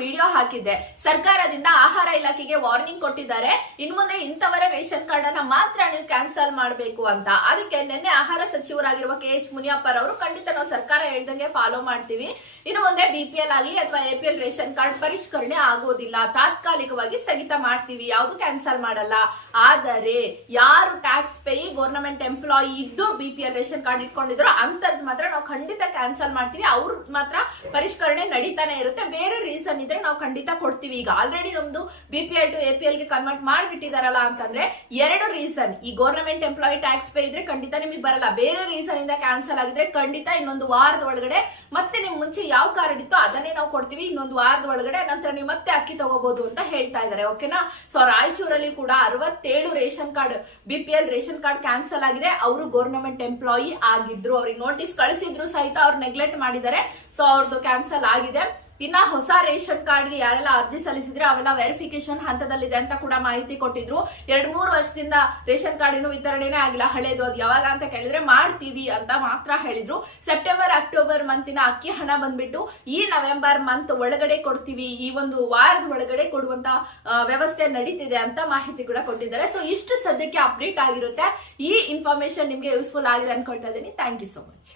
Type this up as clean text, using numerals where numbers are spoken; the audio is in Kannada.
ವಿಡಿಯೋ ಹಾಕಿದ್ದೆ. ಸರ್ಕಾರದಿಂದ ಆಹಾರ ಇಲಾಖೆಗೆ ವಾರ್ನಿಂಗ್ ಕೊಟ್ಟಿದ್ದಾರೆ, ಇನ್ ಮುಂದೆ ಇಂಥವರ ರೇಷನ್ ಕಾರ್ಡ್ ಅನ್ನ ಮಾತ್ರ ನೀವು ಕ್ಯಾನ್ಸಲ್ ಮಾಡಬೇಕು ಅಂತ. ಅದಕ್ಕೆ ನಿನ್ನೆ ಆಹಾರ ಸಚಿವರಾಗಿರುವ KH ಮುನಿಯಪ್ಪರವರು ಖಂಡಿತ ನಾವು ಸರ್ಕಾರ ಹೇಳ್ದಂಗೆ ಫಾಲೋ ಮಾಡ್ತೀವಿ, ಇನ್ನು ಮುಂದೆ BPL ಆಗಲಿ ಅಥವಾ APL ರೇಷನ್ ಕಾರ್ಡ್ ಪರಿಷ್ಕರಣೆ ಆಗೋದಿಲ್ಲ, ತಾತ್ಕಾಲಿಕವಾಗಿ ಸ್ಥಗಿತ ಮಾಡ್ತೀವಿ, ಯಾವುದು ಕ್ಯಾನ್ಸಲ್ ಮಾಡಲ್ಲ. ಆದರೆ ಯಾರು ಟ್ಯಾಕ್ಸ್ ಪೇ ಗವರ್ನಮೆಂಟ್ ಎಂಪ್ಲಾಯಿ ಇದ್ದು BPL ರೇಷನ್ ಕಾರ್ಡ್ ಇಟ್ಕೊಂಡಿದ್ರು ಅಂತದ್ ಮಾತ್ರ ನಾವು ಖಂಡಿತ ಕ್ಯಾನ್ಸಲ್ ಮಾಡ್ತೀವಿ. ಅವ್ರ ಮಾತ್ರ ಪರಿಷ್ಕರಣೆ ನಡೀತಾನೆ ಇರುತ್ತೆ. ಬೇರೆ ರೀಸನ್ ಇದ್ರೆ ನಾವು ಖಂಡಿತ ಕೊಡ್ತೀವಿ. ಈಗ ಆಲ್ರೆಡಿ ನಮ್ದು BPL ಟು APL ಗೆ ಕನ್ವರ್ಟ್ ಮಾಡ್ಬಿಟ್ಟಿದಾರಲ್ಲ ಅಂತಂದ್ರೆ ಎರಡು ರೀಸನ್. ಈ ಗವರ್ನಮೆಂಟ್ ಎಂಪ್ಲಾಯಿ ಟ್ಯಾಕ್ಸ್ ಪೇ ಇದ್ರೆ ಖಂಡಿತ ನಿಮಗೆ ಬರಲ್ಲ, ಬೇರೆ ರೀಸನ್ ಇಂದ ಕ್ಯಾನ್ಸಲ್ ಆಗಿದ್ರೆ ಖಂಡಿತ ಇನ್ನೊಂದು ವಾರದ ಒಳಗಡೆ ಮತ್ತೆ ನಿಮ್ ಮುಂಚೆ ಯಾವ ಕಾರ್ಡ್ ಇತ್ತು ಅದನ್ನೇ ನಾವು ಕೊಡ್ತೀವಿ, ಇನ್ನೊಂದು ವಾರದ ಒಳಗಡೆ, ನಂತರ ನೀವು ಮತ್ತೆ ಅಕ್ಕಿ ತಗೋಬಹುದು ಅಂತ ಹೇಳ್ತಾ ಇದಾರೆ. ಓಕೆನಾ? ಸೊ ರಾಯಚೂರಲ್ಲಿ ಕೂಡ 67 ration card BPL ration card cancel ಆಗಿದೆ. ಅವರು ಗವರ್ನಮೆಂಟ್ ಎಂಪ್ಲಾಯಿ ಆಗಿದ್ರು, ಅವ್ರಿಗೆ ನೋಟಿಸ್ ಕಳಿಸಿದ್ರು ಸಹಿತ ಅವ್ರು ನೆಗ್ಲೆಕ್ಟ್ ಮಾಡಿದ್ದಾರೆ. ಸೊ ಅವ್ರದ್ದು ಕ್ಯಾನ್ಸಲ್ ಆಗಿದೆ. ಇನ್ನ ಹೊಸ ರೇಷನ್ ಕಾರ್ಡ್ಗೆ ಯಾರೆಲ್ಲ ಅರ್ಜಿ ಸಲ್ಲಿಸಿದ್ರೆ ಅವೆಲ್ಲ ವೆರಿಫಿಕೇಶನ್ ಹಂತದಲ್ಲಿದೆ ಅಂತ ಕೂಡ ಮಾಹಿತಿ ಕೊಟ್ಟಿದ್ರು. 2-3 ವರ್ಷದಿಂದ ರೇಷನ್ ಕಾರ್ಡ್ ಇನ್ನು ವಿತರಣೆನೇ ಆಗಿಲ್ಲ, ಹಳೇದು. ಅದು ಯಾವಾಗ ಅಂತ ಕೇಳಿದ್ರೆ ಮಾಡ್ತೀವಿ ಅಂತ ಮಾತ್ರ ಹೇಳಿದ್ರು. ಸೆಪ್ಟೆಂಬರ್ ಅಕ್ಟೋಬರ್ ಮಂತಿನ ಅಕ್ಕಿ ಹಣ ಬಂದ್ಬಿಟ್ಟು ಈ ನವೆಂಬರ್ ಮಂತ್ ಒಳಗಡೆ ಕೊಡ್ತೀವಿ, ಈ ಒಂದು ವಾರದ ಒಳಗಡೆ ಕೊಡುವಂತ ವ್ಯವಸ್ಥೆ ನಡೀತಿದೆ ಅಂತ ಮಾಹಿತಿ ಕೂಡ ಕೊಟ್ಟಿದ್ದಾರೆ. ಸೊ ಇಷ್ಟು ಸದ್ಯಕ್ಕೆ ಅಪ್ಡೇಟ್ ಆಗಿರುತ್ತೆ. ಈ ಇನ್ಫಾರ್ಮೇಶನ್ ನಿಮ್ಗೆ ಯೂಸ್ಫುಲ್ ಆಗಿದೆ ಅನ್ಕೊಳ್ತಾ ಇದ್ದೀನಿ. Thank you so much.